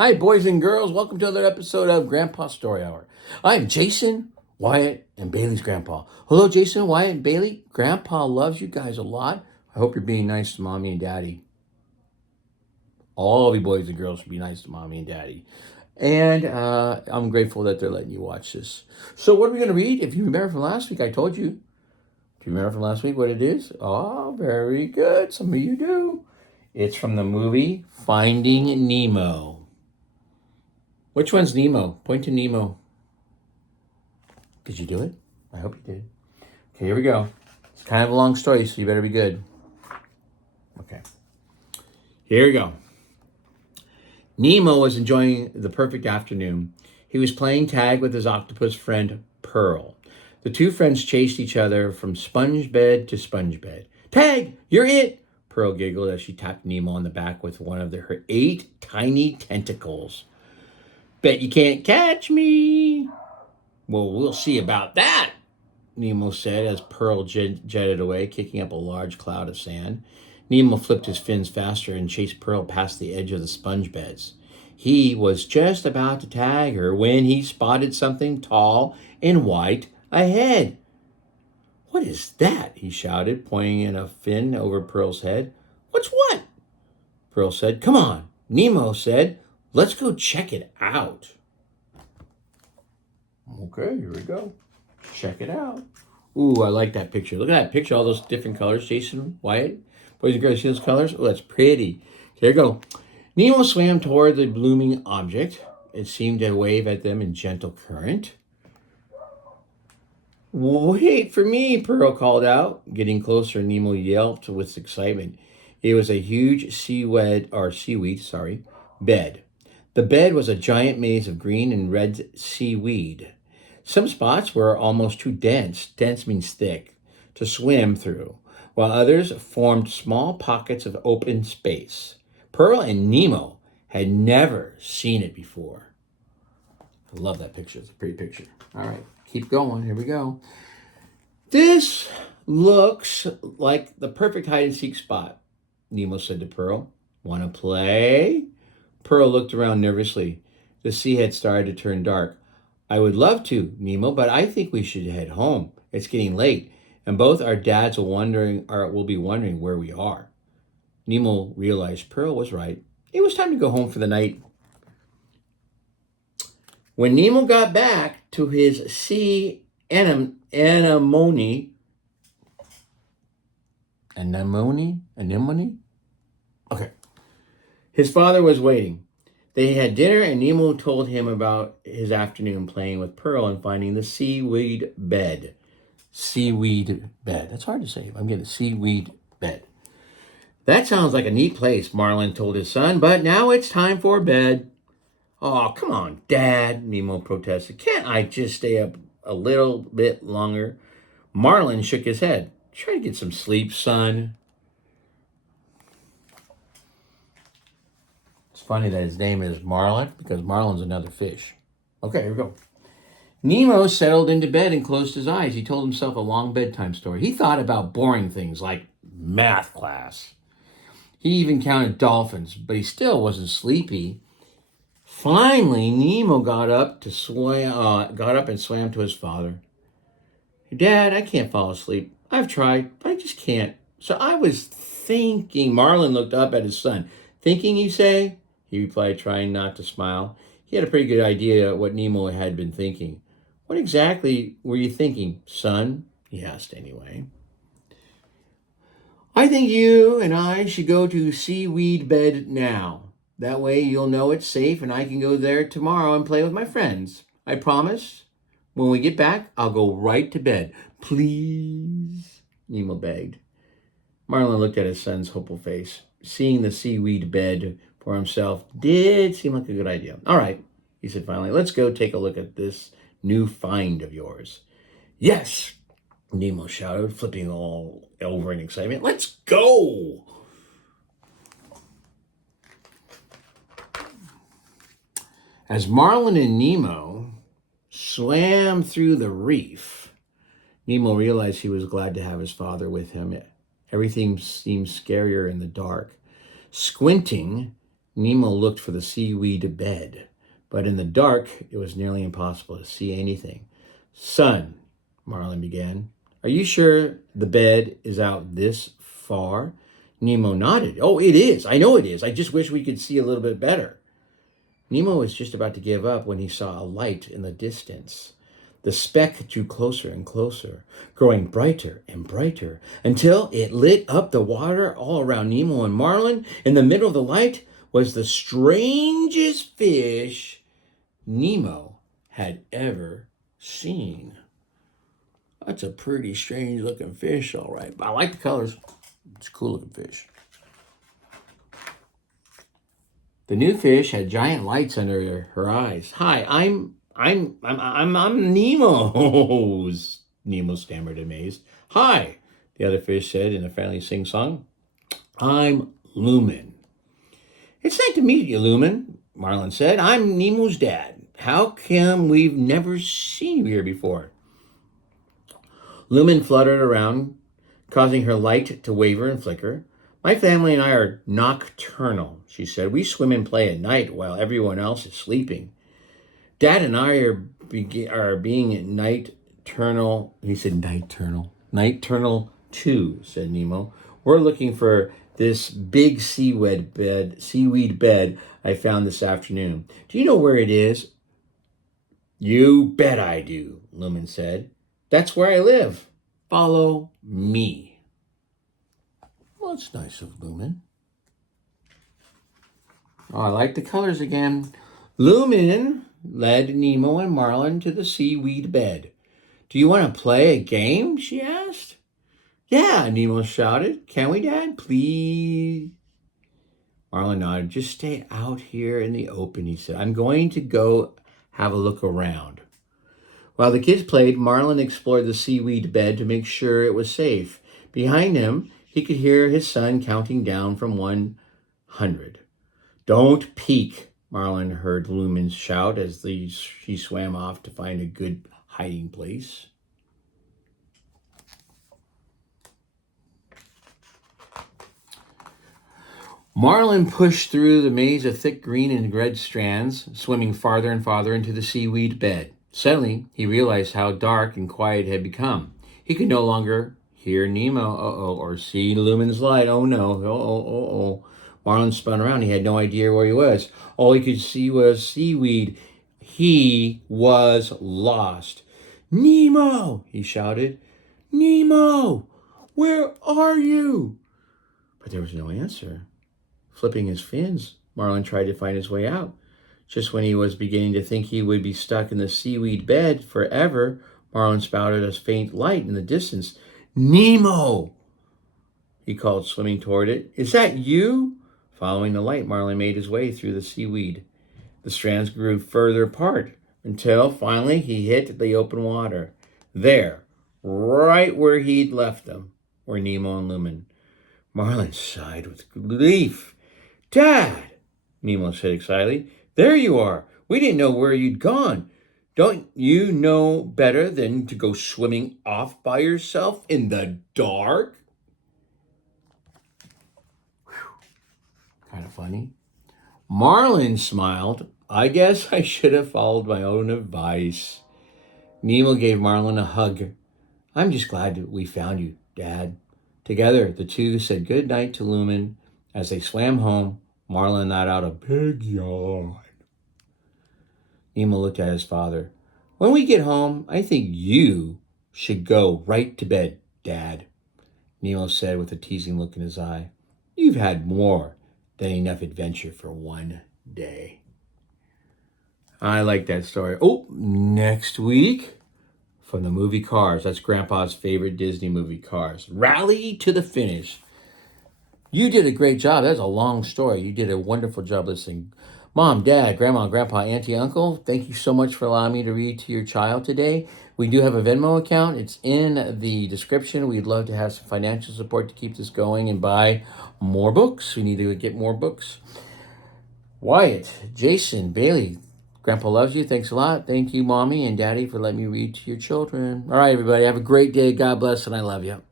Hi, boys and girls. Welcome to another episode of Grandpa's Story Hour. I'm Jason, Wyatt, and Bailey's grandpa. Hello, Jason, Wyatt, and Bailey. Grandpa loves you guys a lot. I hope you're being nice to mommy and daddy. All of you boys and girls should be nice to mommy and daddy. And I'm grateful that they're letting you watch this. So, what are we going to read? If you remember from last week, I told you. Do you remember from last week what it is? Oh, very good. Some of you do. It's from the movie Finding Nemo. Which one's Nemo? Point to Nemo. Did you do it? I hope you did. Okay, here we go. It's kind of a long story, so you better be good. Okay. Here we go. Nemo was enjoying the perfect afternoon. He was playing tag with his octopus friend, Pearl. The two friends chased each other from sponge bed to sponge bed. Tag, you're it! Pearl giggled as she tapped Nemo on the back with one of her 8 tiny tentacles. Bet you can't catch me. Well, we'll see about that, Nemo said as Pearl jetted away, kicking up a large cloud of sand. Nemo flipped his fins faster and chased Pearl past the edge of the sponge beds. He was just about to tag her when he spotted something tall and white ahead. What is that? He shouted, pointing in a fin over Pearl's head. What's what? Pearl said. Come on, Nemo said. Let's go check it out. Okay, here we go. Check it out. Ooh, I like that picture. Look at that picture, all those different colors. Jason, Wyatt, boys and girls, see those colors? Oh, that's pretty. Here we go. Nemo swam toward the blooming object. It seemed to wave at them in gentle current. Wait for me, Pearl called out. Getting closer, Nemo yelped with excitement. It was a huge seaweed bed. The bed was a giant maze of green and red seaweed. Some spots were almost too dense means thick, to swim through, while others formed small pockets of open space. Pearl and Nemo had never seen it before. I love that picture. It's a pretty picture. All right, keep going. Here we go. This looks like the perfect hide and seek spot, Nemo said to Pearl. Want to play? Pearl looked around nervously. The sea had started to turn dark. I would love to, Nemo, but I think we should head home. It's getting late, and both our dads will be wondering where we are. Nemo realized Pearl was right. It was time to go home for the night. When Nemo got back to his sea anemone. Okay. His father was waiting. They had dinner, and Nemo told him about his afternoon playing with Pearl and finding the seaweed bed. Seaweed bed. That's hard to say. I'm getting seaweed bed. That sounds like a neat place, Marlin told his son, but now it's time for bed. Oh, come on, Dad, Nemo protested. Can't I just stay up a little bit longer? Marlin shook his head. Try to get some sleep, son. It's funny that his name is Marlin because Marlin's another fish. Okay, here we go. Nemo settled into bed and closed his eyes. He told himself a long bedtime story. He thought about boring things like math class. He even counted dolphins, but he still wasn't sleepy. Finally, Nemo got up and swam to his father. Dad, I can't fall asleep. I've tried, but I just can't. So I was thinking. Marlin looked up at his son. Thinking, you say? He replied, trying not to smile. He had a pretty good idea what Nemo had been thinking. What exactly were you thinking, son? He asked anyway. I think you and I should go to seaweed bed now. That way you'll know it's safe and I can go there tomorrow and play with my friends. I promise. When we get back, I'll go right to bed. Please, Nemo begged. Marlin looked at his son's hopeful face. Seeing the seaweed bed for himself did seem like a good idea. All right, he said finally, let's go take a look at this new find of yours. Yes, Nemo shouted, flipping all over in excitement. Let's go! As Marlin and Nemo swam through the reef, Nemo realized he was glad to have his father with him. Everything seemed scarier in the dark. Squinting, Nemo looked for the seaweed bed, but in the dark, it was nearly impossible to see anything. Son, Marlin began, are you sure the bed is out this far? Nemo nodded. Oh, it is. I know it is. I just wish we could see a little bit better. Nemo was just about to give up when he saw a light in the distance. The speck drew closer and closer, growing brighter and brighter, until it lit up the water all around Nemo and Marlin. In the middle of the light was the strangest fish Nemo had ever seen. That's a pretty strange looking fish, all right. But I like the colors. It's a cool looking fish. The new fish had giant lights under her eyes. Hi, I'm Nemo. Nemo stammered, amazed. Hi, the other fish said in a friendly sing-song. I'm Lumen. It's nice to meet you, Lumen, Marlin said. I'm Nemo's dad. How come we've never seen you here before? Lumen fluttered around, causing her light to waver and flicker. My family and I are nocturnal, she said. We swim and play at night while everyone else is sleeping. Dad and I are being nocturnal. He said nocturnal. Nocturnal too, said Nemo. We're looking for this big seaweed bed I found this afternoon. Do you know where it is? You bet I do, Lumen said. That's where I live. Follow me. Well, it's nice of Lumen. Oh, I like the colors again. Lumen led Nemo and Marlin to the seaweed bed. Do you want to play a game? She asked. Yeah, Nemo shouted. Can we, Dad? Please. Marlin nodded. Just stay out here in the open, he said. I'm going to go have a look around. While the kids played, Marlin explored the seaweed bed to make sure it was safe. Behind him, he could hear his son counting down from 100. Don't peek, Marlin heard Lumen shout as she swam off to find a good hiding place. Marlin pushed through the maze of thick green and red strands, swimming farther and farther into the seaweed bed. Suddenly, he realized how dark and quiet it had become. He could no longer hear Nemo, or see Lumen's light. Oh, no. Marlin spun around. He had no idea where he was. All he could see was seaweed. He was lost. Nemo, he shouted. Nemo, where are you? But there was no answer. Flipping his fins, Marlin tried to find his way out. Just when he was beginning to think he would be stuck in the seaweed bed forever, Marlin spouted a faint light in the distance. Nemo, he called, swimming toward it. Is that you? Following the light, Marlin made his way through the seaweed. The strands grew further apart until finally he hit the open water. There, right where he'd left them, were Nemo and Lumen. Marlin sighed with relief. Dad, Nemo said excitedly. There you are. We didn't know where you'd gone. Don't you know better than to go swimming off by yourself in the dark? Kind of funny. Marlin smiled. I guess I should have followed my own advice. Nemo gave Marlin a hug. I'm just glad that we found you, Dad. Together, the two said good night to Lumen. As they swam home, Marlin let out a big yawn. Nemo looked at his father. When we get home, I think you should go right to bed, Dad, Nemo said with a teasing look in his eye. You've had more than enough adventure for one day. I like that story. Oh, next week, from the movie Cars. That's Grandpa's favorite Disney movie, Cars. Rally to the finish. You did a great job. That's a long story. You did a wonderful job listening. Mom, Dad, Grandma, Grandpa, Auntie, Uncle, thank you so much for allowing me to read to your child today. We do have a Venmo account. It's in the description. We'd love to have some financial support to keep this going and buy more books. We need to get more books. Wyatt, Jason, Bailey, Grandpa loves you. Thanks a lot. Thank you, Mommy and Daddy, for letting me read to your children. All right, everybody. Have a great day. God bless, and I love you.